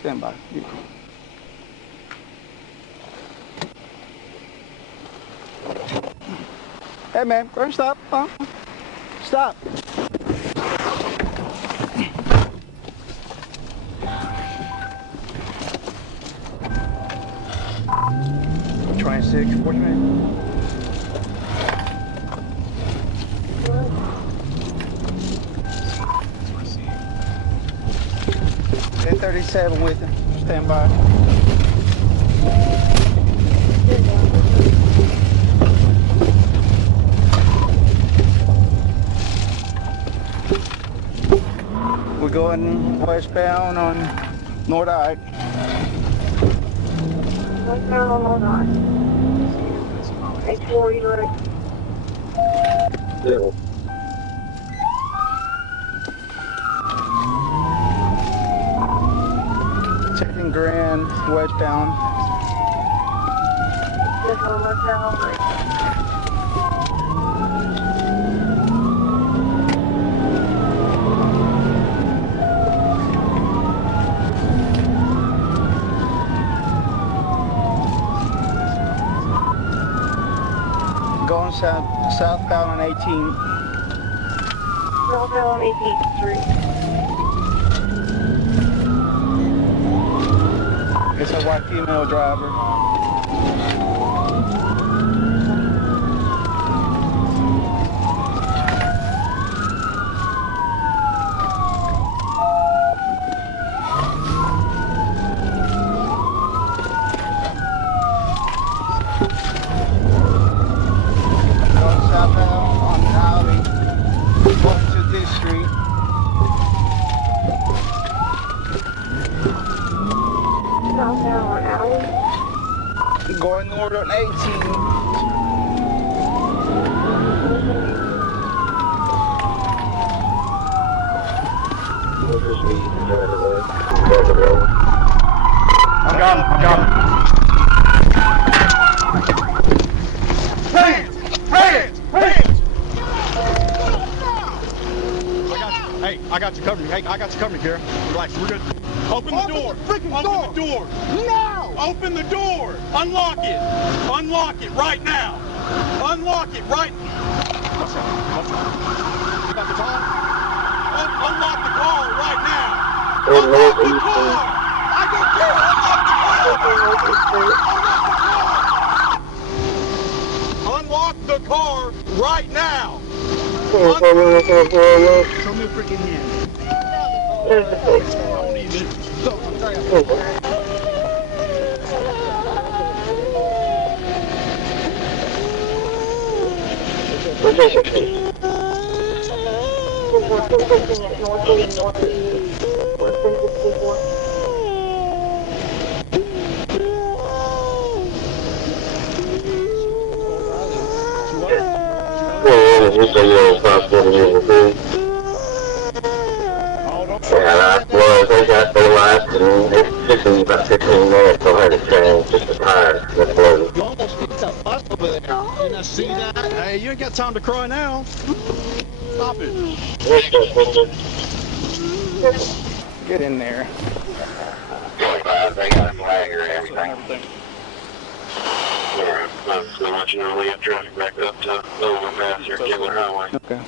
Stand by. Hey man, go ahead and stop. Stop. 26, 40 minutes. 37 with him. Stand by. We're going westbound on North I. Westbound on North I. H4 direct. Yeah. Checking Grand westbound. Westbound right. Going southbound on 18. Southbound on 18th Street. It's a white female driver. Going southbound on the alley, going to this street. Southbound on Alley. Going north on 18. I'm coming. Hands! I got you covered. Hey, I got you covered, Kara. Relax, we're good. Open the door. Open the door. No! Open the door. Unlock it. Unlock it right now. Unlock it right. What's wrong? You got the time? Unlock the car right now. Unlock the car. I don't care. Unlock the car right now. Show me a freaking hand. There's the police. I don't need it. About 15 minutes, I had to change just the tires. You almost hit that bus over there. Didn't I see that? Hey, you ain't got time to cry now. Stop it. Get in there. 25, they got a flag or everything. I'm just gonna let you know we have traffic back up to overpass here, Kibler Highway. Okay.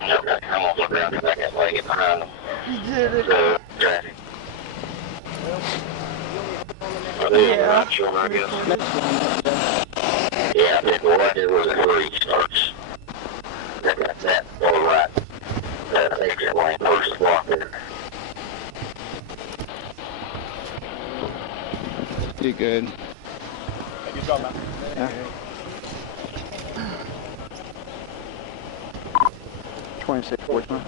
Okay, I'm gonna look around because I got to get behind them. You did it. So, traffic. Are they on the right shoulder, I guess? Yeah, I think what I did was where he starts. I got that all right. That exit lane versus block there. You good? Good job, man. Yeah. 26, 41.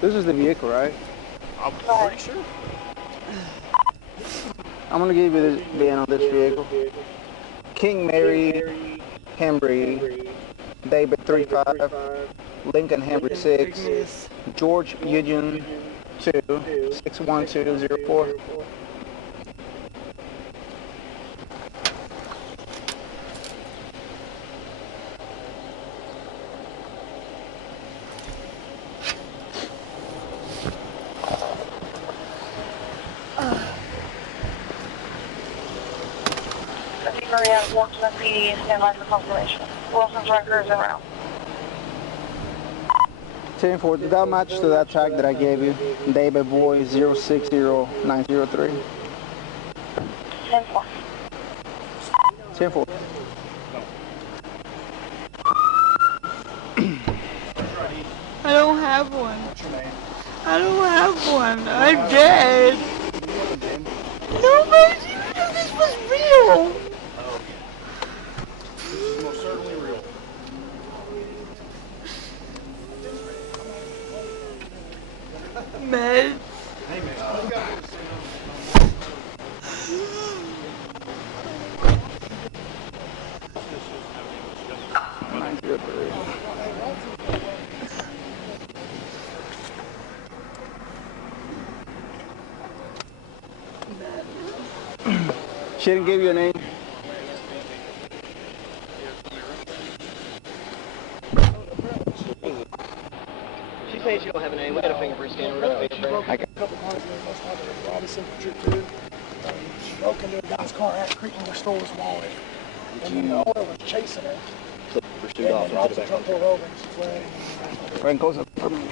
This is the vehicle, right? I'm pretty sure. I'm gonna give you the VIN on this vehicle. King Mary, Hembry, David 35, Lincoln Hembry 6, George Eugene, 61204. Maria, Washington PD, stand by for confirmation. Wilson's record is around. 10-4, did that match to that tag that I gave you? David Boy 060903. 10-4. 10-4. I don't have one. I don't have one. I'm dead. Nobody even knew this was real. This is most certainly real. Meds. Hey, man. She didn't give you a name? She's saying she don't have a name. We got a fingerprint scanner. We got a fingerprint. I got Robinson Trip 2. She broke into a guy's car at Creekmore, stole his wallet. And then the owner was chasing her. Pursued off And Robinson into the back. pulled over and she fled. Frank goes up for me.